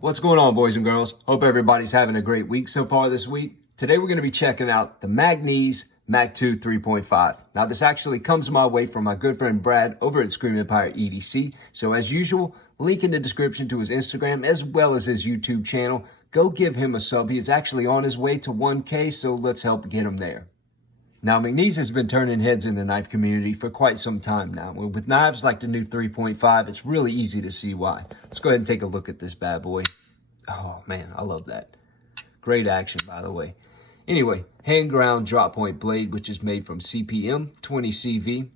What's going on, boys and girls? Hope everybody's having a great week so far this week. Today we're going to be checking out the McNees MAC2 3.5. Now this actually comes my way from my good friend Brad over at Screamin Pirate EDC. So as usual, link in the description to his Instagram as well as his YouTube channel. Go give him a sub. He is actually on his way to 1K, so let's help get him there. Now, McNees has been turning heads in the knife community for quite some time now. With knives like the new 3.5, it's really easy to see why. Let's go ahead and take a look at this bad boy. Oh, man, I love that. Great action, by the way. Anyway, hand ground drop point blade, which is made from CPM 20CV,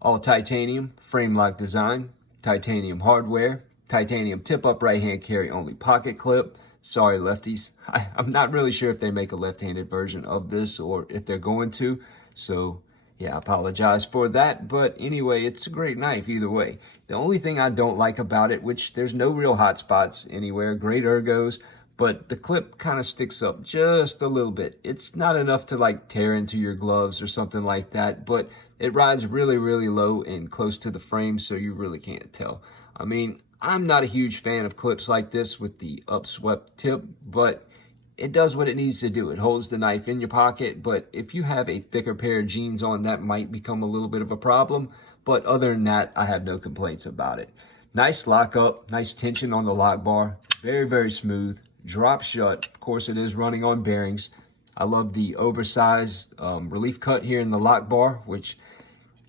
all titanium, frame lock design, titanium hardware, titanium tip up right hand carry only pocket clip. Sorry, lefties. I'm not really sure if they make a left-handed version of this or if they're going to. So, yeah, I apologize for that. But anyway, it's a great knife either way. The only thing I don't like about it, which there's no real hot spots anywhere, great ergos, but the clip kind of sticks up just a little bit. It's not enough to like tear into your gloves or something like that, but it rides really, really low and close to the frame, so you really can't tell. I mean, I'm not a huge fan of clips like this with the upswept tip, but it does what it needs to do. It holds the knife in your pocket, but if you have a thicker pair of jeans on, that might become a little bit of a problem. But other than that, I have no complaints about it. Nice lockup, nice tension on the lock bar, very, very smooth, drop shut. Of course, it is running on bearings. I love the oversized relief cut here in the lock bar, which,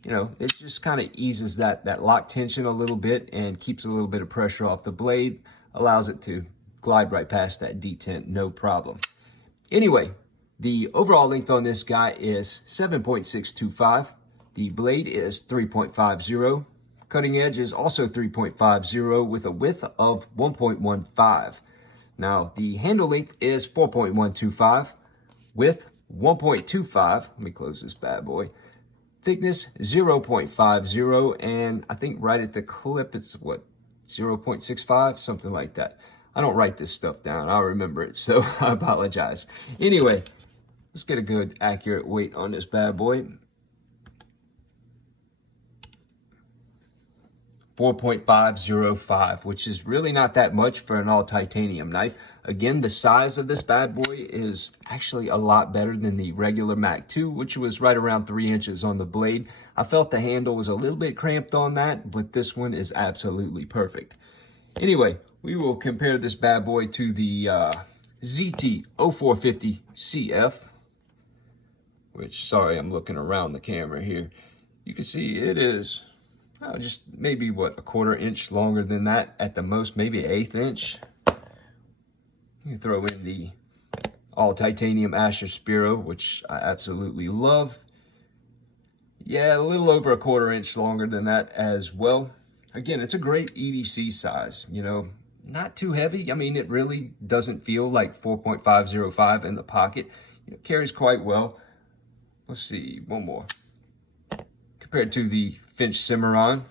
you know, it just kind of eases that lock tension a little bit and keeps a little bit of pressure off the blade, allows it to glide right past that detent, no problem. Anyway, the overall length on this guy is 7.625. The blade is 3.50. Cutting edge is also 3.50 with a width of 1.15. Now, the handle length is 4.125, width 1.25. Let me close this bad boy. Thickness 0.50, and I think right at the clip it's what, 0.65, something like that. I don't write this stuff down, I remember it, so I apologize. Anyway, let's get a good accurate weight on this bad boy. 4.505, which is really not that much for an all titanium knife. Again, the size of this bad boy is actually a lot better than the regular MAC2, which was right around 3 inches on the blade. I felt the handle was a little bit cramped on that, but this one is absolutely perfect. Anyway, we will compare this bad boy to the ZT 0450 CF, which, sorry, I'm looking around the camera here. You can see it is just maybe, what, a 1/4 inch longer than that at the most, maybe 1/8 inch. You can throw in the all titanium Asher Spiro, which I absolutely love. Yeah, a little over a 1/4 inch longer than that as well. Again, it's a great EDC size, you know, not too heavy. I mean, it really doesn't feel like 4.505 in the pocket. You know, carries quite well. Let's see, one more. Compared to the Finch Cimarron,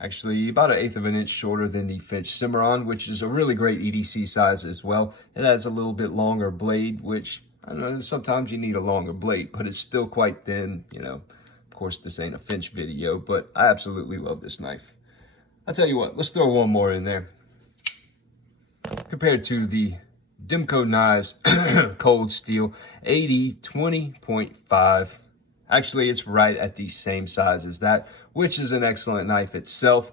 actually about 1/8 of an inch shorter than the Finch Cimarron, which is a really great EDC size as well. It has a little bit longer blade, which, I don't know, sometimes you need a longer blade, but it's still quite thin, you know. Of course, this ain't a Finch video, but I absolutely love this knife. I'll tell you what, let's throw one more in there. Compared to the Demco Knives Cold Steel 80 20.5. Actually, it's right at the same size as that, which is an excellent knife itself.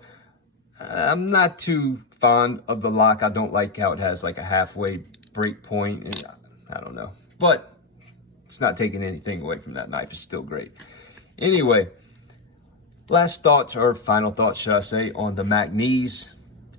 I'm not too fond of the lock. I don't like how it has like a halfway break point. And I don't know. But it's not taking anything away from that knife. It's still great. Anyway, last thoughts, or final thoughts, should I say, on the McNees.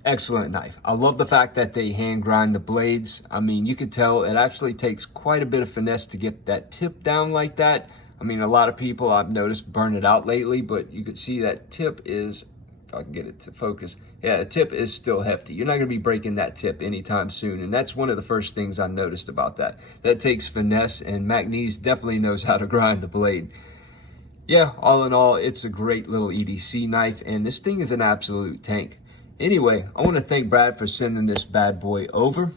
Excellent knife. I love the fact that they hand grind the blades. I mean, you can tell it actually takes quite a bit of finesse to get that tip down like that. I mean, a lot of people I've noticed burn it out lately, but you can see that tip is, if I can get it to focus, yeah, the tip is still hefty. You're not going to be breaking that tip anytime soon, and that's one of the first things I noticed about that. That takes finesse, and McNees definitely knows how to grind the blade. Yeah, all in all, it's a great little EDC knife, and this thing is an absolute tank. Anyway, I want to thank Brad for sending this bad boy over.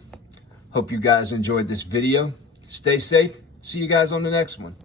Hope you guys enjoyed this video. Stay safe. See you guys on the next one.